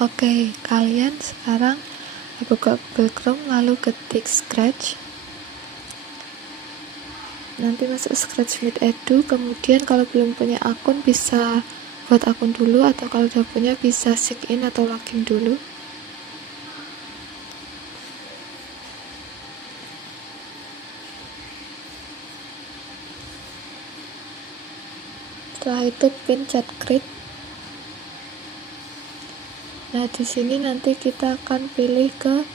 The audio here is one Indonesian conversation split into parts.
Oke, kalian sekarang buka Google Chrome lalu ketik Scratch. Nanti masuk Scratch Meet Edu, kemudian kalau belum punya akun bisa buat akun dulu, atau kalau udah punya bisa sign in atau login dulu. Setelah itu pin chat create. Nah, di sini nanti kita akan pilih ke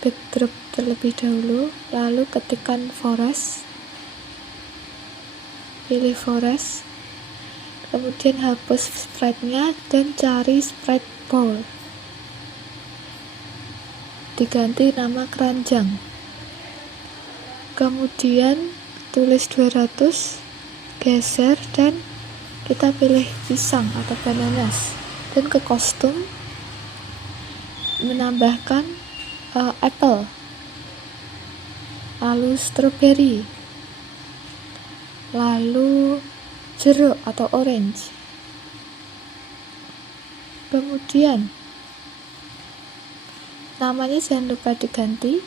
backdrop terlebih dahulu, lalu ketikkan forest, pilih forest, kemudian hapus sprite-nya dan cari sprite ball, diganti nama keranjang, kemudian tulis 200, geser, dan kita pilih pisang atau bananas, dan ke kostum menambahkan apple, lalu strawberry, lalu jeruk atau orange. Kemudian namanya jangan lupa diganti.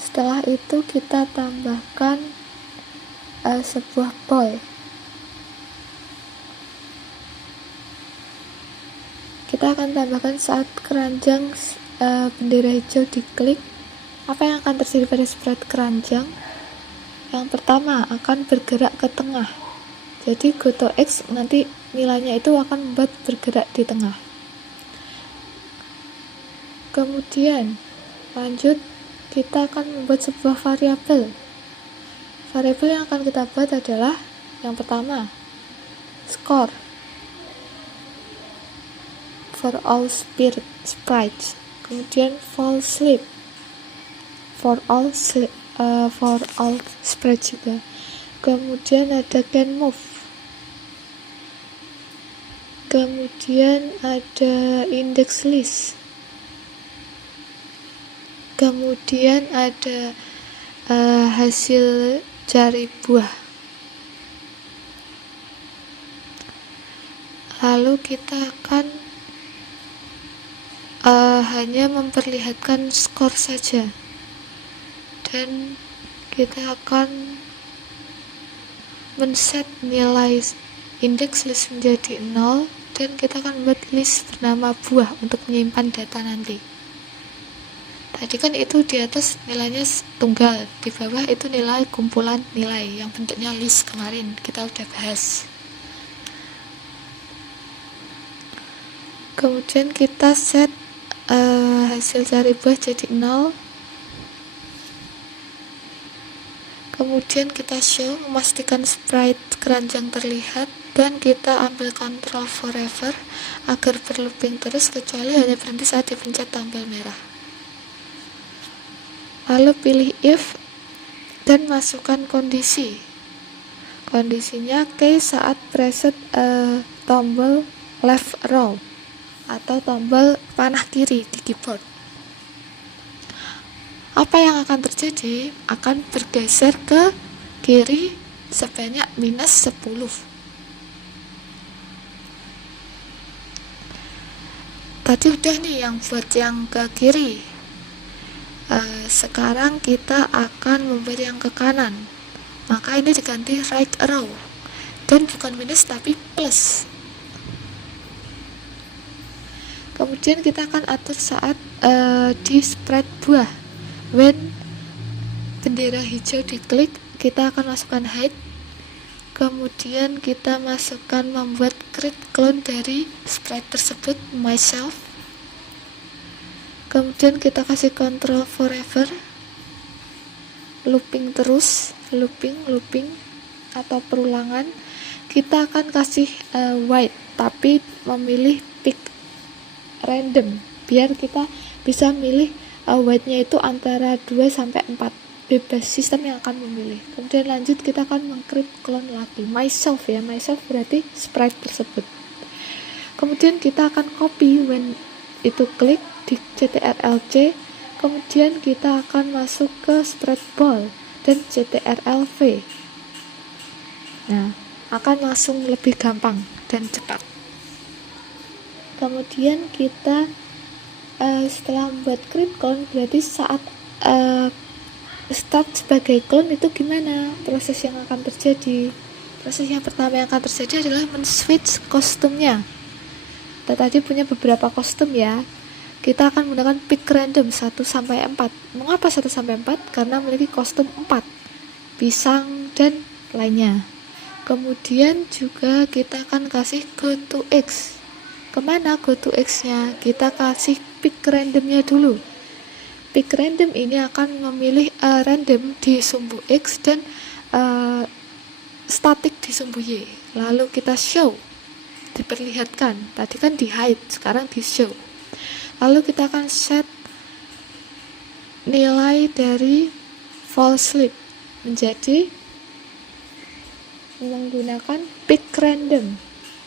Setelah itu kita tambahkan sebuah boy. Kita akan tambahkan saat keranjang bendera hijau diklik, apa yang akan terjadi pada sprite keranjang? Yang pertama akan bergerak ke tengah, jadi go to X nanti nilainya itu akan membuat bergerak di tengah. Kemudian lanjut, kita akan membuat sebuah variabel. Variabel yang akan kita buat adalah yang pertama score for all sprites, kemudian fall sleep for all sprites juga, kemudian ada can move, kemudian ada index list, kemudian ada hasil cari buah. Lalu kita akan hanya memperlihatkan skor saja, dan kita akan men-set nilai index list menjadi 0, dan kita akan buat list bernama buah untuk menyimpan data nanti. Tadi kan itu di atas nilainya tunggal, di bawah itu nilai kumpulan nilai yang bentuknya list, kemarin kita udah bahas. Kemudian kita set hasil cari buah jadi 0. Kemudian kita show, memastikan sprite keranjang terlihat, dan kita ambil control forever agar berlooping terus kecuali hanya berhenti saat dipencet tombol merah. Lalu pilih if dan masukkan kondisi. Kondisinya case saat preset tombol left arrow atau tombol panah kiri di keyboard. Apa yang akan terjadi? Akan bergeser ke kiri sebanyak minus 10. Tadi udah nih yang buat yang ke kiri. Sekarang kita akan membuat yang ke kanan. Maka ini diganti right arrow, dan bukan minus tapi plus. Kemudian kita akan atur saat di sprite buah. When bendera hijau diklik, kita akan masukkan hide. Kemudian kita masukkan membuat create clone dari sprite tersebut, myself. Kemudian kita kasih control forever, looping terus, looping atau perulangan. Kita akan kasih white, tapi memilih pick random biar kita bisa milih white-nya itu antara 2-4, bebas, sistem yang akan memilih. Kemudian lanjut, kita akan meng-create clone lagi, myself ya, myself berarti sprite tersebut. Kemudian kita akan copy when itu klik di ctrl-c, kemudian kita akan masuk ke sprite ball dan ctrl-v. Nah, akan langsung lebih gampang dan cepat. Kemudian kita setelah membuat create clone, berarti saat start sebagai clone itu gimana proses yang akan terjadi. Proses yang pertama yang akan terjadi adalah men-switch kostumnya. Kita tadi punya beberapa kostum ya. Kita akan menggunakan pick random 1-4. Mengapa 1-4? Karena memiliki kostum 4, pisang dan lainnya. Kemudian juga kita akan kasih go to X. Kemana go to X nya? Kita kasih pick randomnya dulu. Pick random ini akan memilih random di sumbu X dan statik di sumbu Y. Lalu kita show, diperlihatkan. Tadi kan di hide, sekarang di show. Lalu kita akan set nilai dari fall sleep menjadi menggunakan pick random.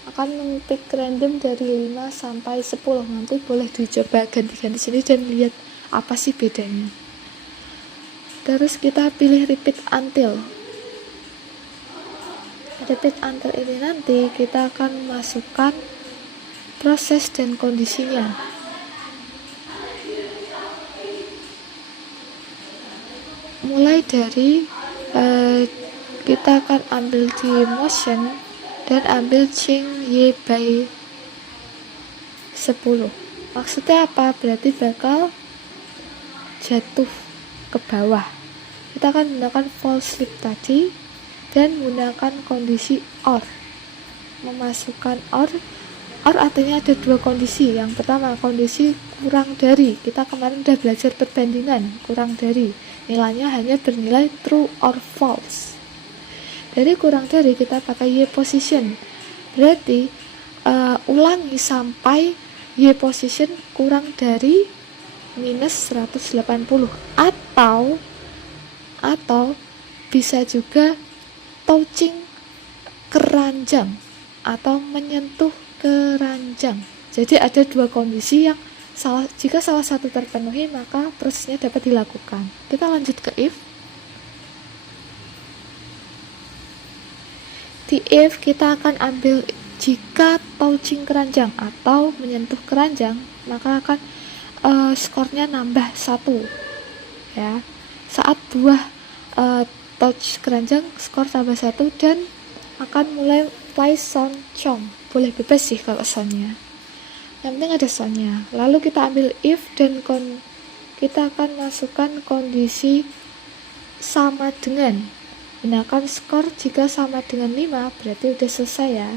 Akan pick random dari 5 sampai 10. Nanti boleh dicoba ganti-ganti sini dan lihat apa sih bedanya. Terus kita pilih repeat until. Repeat until ini nanti kita akan masukkan proses dan kondisinya. Mulai dari kita akan ambil di motion dan ambil change Y by 10. Maksudnya apa? Berarti bakal jatuh ke bawah. Kita akan menggunakan fall sleep tadi dan menggunakan kondisi OR. Memasukkan OR artinya ada dua kondisi. Yang pertama kondisi kurang dari. Kita kemarin udah belajar perbandingan kurang dari. Nilainya hanya bernilai true or false. Dari kurang dari kita pakai Y position. Berarti ulangi sampai Y position kurang dari minus 180 atau bisa juga touching keranjang atau menyentuh keranjang. Jadi ada dua kondisi yang jika salah satu terpenuhi maka prosesnya dapat dilakukan. Kita lanjut ke if. Di if kita akan ambil jika touching keranjang atau menyentuh keranjang maka akan skornya nambah 1 ya. Saat buah touch keranjang skor tambah 1 dan akan mulai play sound chong. Boleh bebas sih kalau soundnya, yang penting ada soundnya. Lalu kita ambil if dan kita akan masukkan kondisi sama dengan, gunakan skor jika sama dengan 5, berarti udah selesai ya.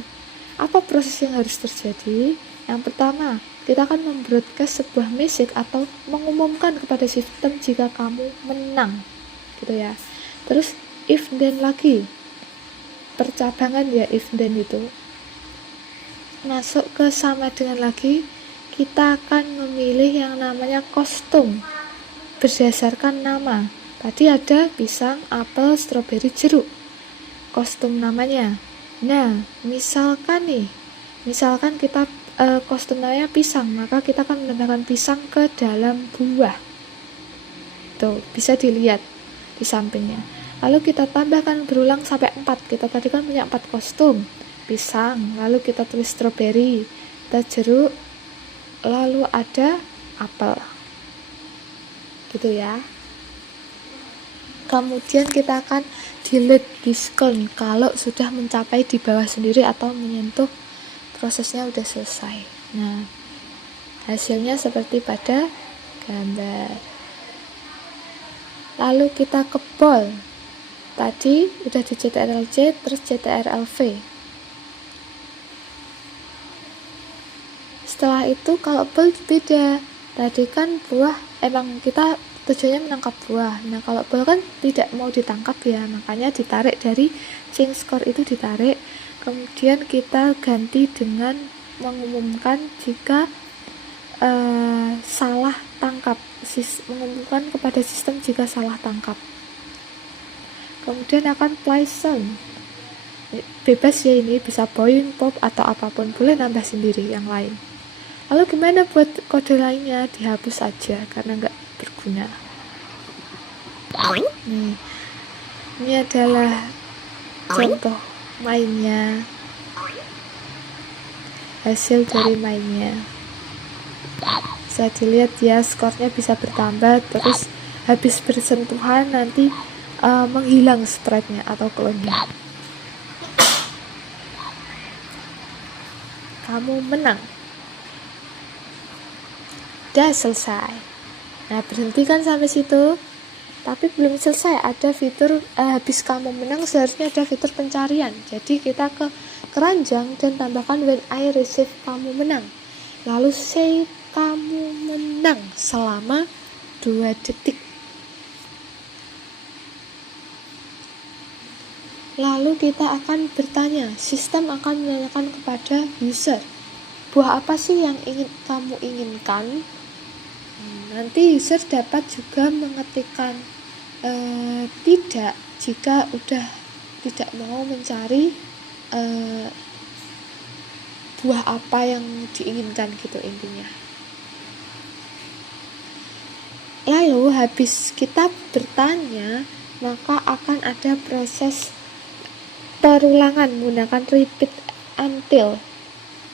Apa proses yang harus terjadi? Yang pertama, kita akan membroadcast sebuah message atau mengumumkan kepada sistem jika kamu menang gitu ya. Terus if then lagi, percabangan ya if then itu. Masuk ke sama dengan lagi, kita akan memilih yang namanya kostum berdasarkan nama. Tadi ada pisang, apel, stroberi, jeruk. Kostum namanya. Nah, misalkan kita kostum namanya pisang, maka kita akan menambahkan pisang ke dalam buah. Tuh, bisa dilihat di sampingnya. Lalu kita tambahkan berulang sampai 4. Kita tadi kan punya 4 kostum. Pisang, lalu kita tulis stroberi, kita jeruk, lalu ada apel. Gitu ya. Kemudian kita akan delete diskon kalau sudah mencapai di bawah sendiri atau menyentuh prosesnya udah selesai. Nah, hasilnya seperti pada gambar. Lalu kita ke ball. Tadi udah di CTRL-C, terus CTRL-V. Setelah itu kalau ball beda. Tadi kan buah, emang kita tujuannya menangkap buah. Nah, kalau ball kan tidak mau ditangkap ya, makanya ditarik dari change score itu ditarik. Kemudian kita ganti dengan mengumumkan jika salah tangkap, mengumumkan kepada sistem jika salah tangkap. Kemudian akan play sound. Bebas ya, ini bisa boing, pop atau apapun, boleh nambah sendiri yang lain. Lalu gimana buat kode lainnya? Dihapus aja karena nggak berguna. Nih, ini adalah contoh mainnya, hasil dari mainnya. Bisa dilihat ya, skornya bisa bertambah, terus habis bersentuhan nanti menghilang sprite-nya atau clone-nya. Kamu menang. Udah selesai. Nah, berhentikan sampai situ. Tapi belum selesai, ada fitur habis kamu menang seharusnya ada fitur pencarian. Jadi kita ke keranjang dan tambahkan when I receive kamu menang. Lalu say kamu menang selama 2 detik. Lalu kita akan bertanya, sistem akan menanyakan kepada user, buah apa sih yang ingin kamu inginkan? Nanti user dapat juga mengetikkan tidak jika udah tidak mau mencari buah apa yang diinginkan gitu intinya. Lalu habis kita bertanya, maka akan ada proses perulangan menggunakan repeat until,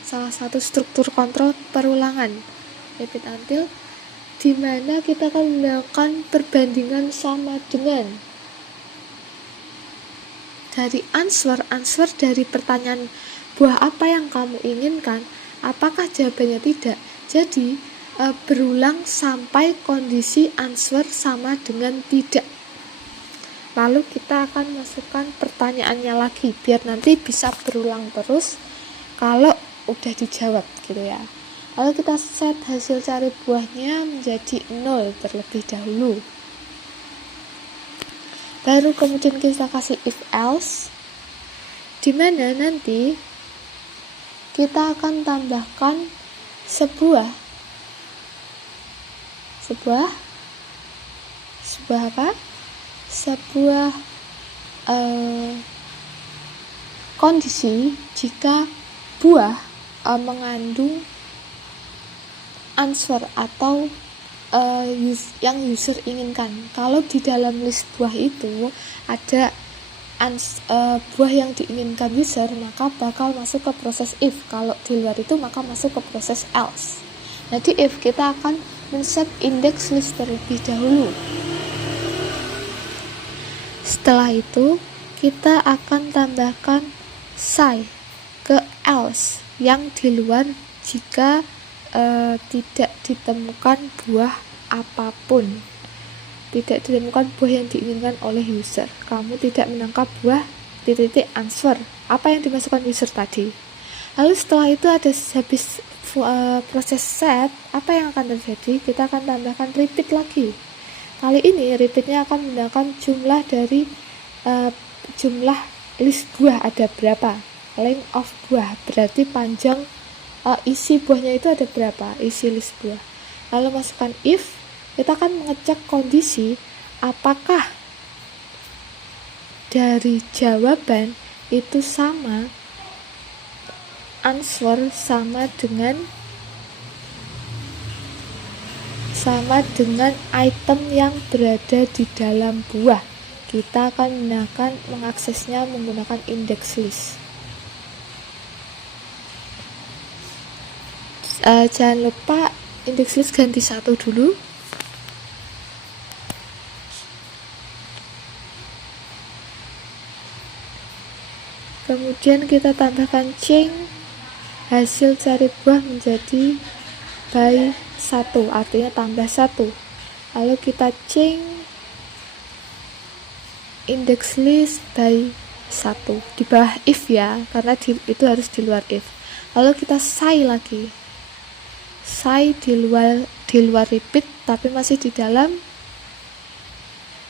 salah satu struktur kontrol perulangan repeat until, di mana kita akan melakukan perbandingan sama dengan dari answer dari pertanyaan buah apa yang kamu inginkan, apakah jawabannya tidak. Jadi berulang sampai kondisi answer sama dengan tidak. Lalu kita akan masukkan pertanyaannya lagi biar nanti bisa berulang terus kalau udah dijawab gitu ya. Lalu kita set hasil cari buahnya menjadi 0 terlebih dahulu. Baru kemudian kita kasih if else, di mana nanti kita akan tambahkan sebuah apa? Sebuah kondisi jika buah mengandung answer atau yang user inginkan. Kalau di dalam list buah itu ada buah yang diinginkan user, maka bakal masuk ke proses if. Kalau di luar itu maka masuk ke proses else. Jadi if kita akan men-set index list terlebih dahulu. Setelah itu kita akan tambahkan say ke else yang di luar jika tidak ditemukan buah apapun, tidak ditemukan buah yang diinginkan oleh user. Kamu tidak menangkap buah titik answer apa yang dimasukkan user tadi. Lalu setelah itu ada habis proses set, apa yang akan terjadi? Kita akan tambahkan repeat lagi. Kali ini repeatnya akan menggunakan jumlah dari jumlah list buah ada berapa, length of buah berarti panjang isi buahnya itu ada berapa, isi list buah. Lalu masukkan if, kita akan mengecek kondisi apakah dari jawaban itu sama, answer sama dengan item yang berada di dalam buah. Kita akan mengaksesnya menggunakan index list. Jangan lupa index list ganti 1 dulu. Kemudian kita tambahkan change hasil cari buah menjadi by 1, artinya tambah 1. Lalu kita change index list by 1 di bawah if ya, karena itu harus di luar if. Lalu kita say lagi, say di luar repeat tapi masih di dalam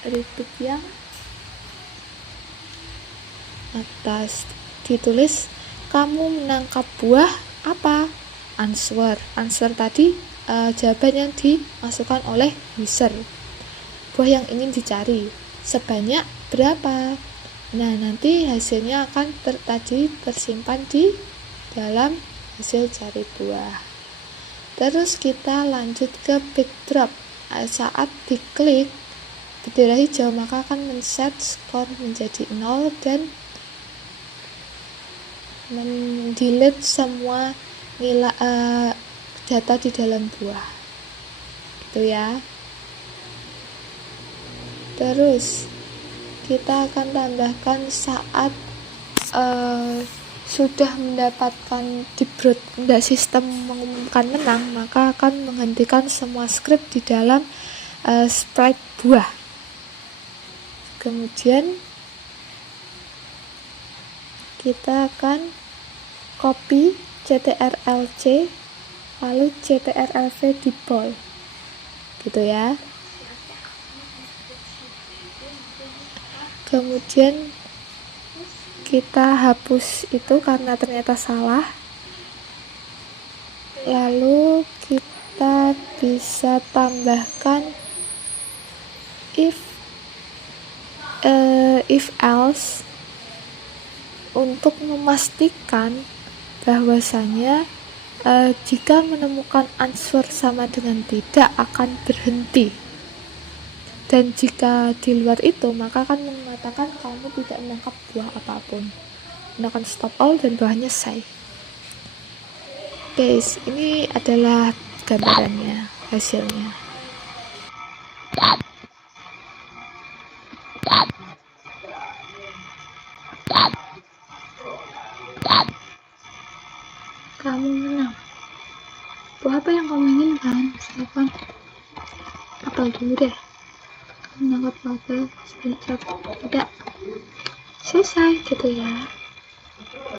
repeat yang atas. Ditulis kamu menangkap buah apa, answer tadi jawaban yang dimasukkan oleh user, buah yang ingin dicari sebanyak berapa. Nah nanti hasilnya akan tersimpan di dalam hasil cari buah. Terus kita lanjut ke backdrop. Saat diklik bendera hijau maka akan men-set skor menjadi 0 dan mendelete semua data di dalam buah, gitu ya. Terus kita akan tambahkan saat sudah mendapatkan sistem mengumumkan menang, maka akan menghentikan semua script di dalam sprite buah. Kemudian kita akan copy ctrl-c lalu ctrl-v di bold, gitu ya. Kemudian kita hapus itu karena ternyata salah, lalu kita bisa tambahkan if else untuk memastikan bahwasanya jika menemukan answer sama dengan tidak akan berhenti, dan jika di luar itu maka akan mengatakan kamu tidak menangkap buah apapun. Gunakan stop all dan buahnya say. Guys, ini adalah gambarannya, hasilnya. Kamu menang. Buah apa yang kamu inginkan? Silakan. Apel dulu deh. Kamu menangkap apel sebanyak satu. Tidak. Selesai gitu ya.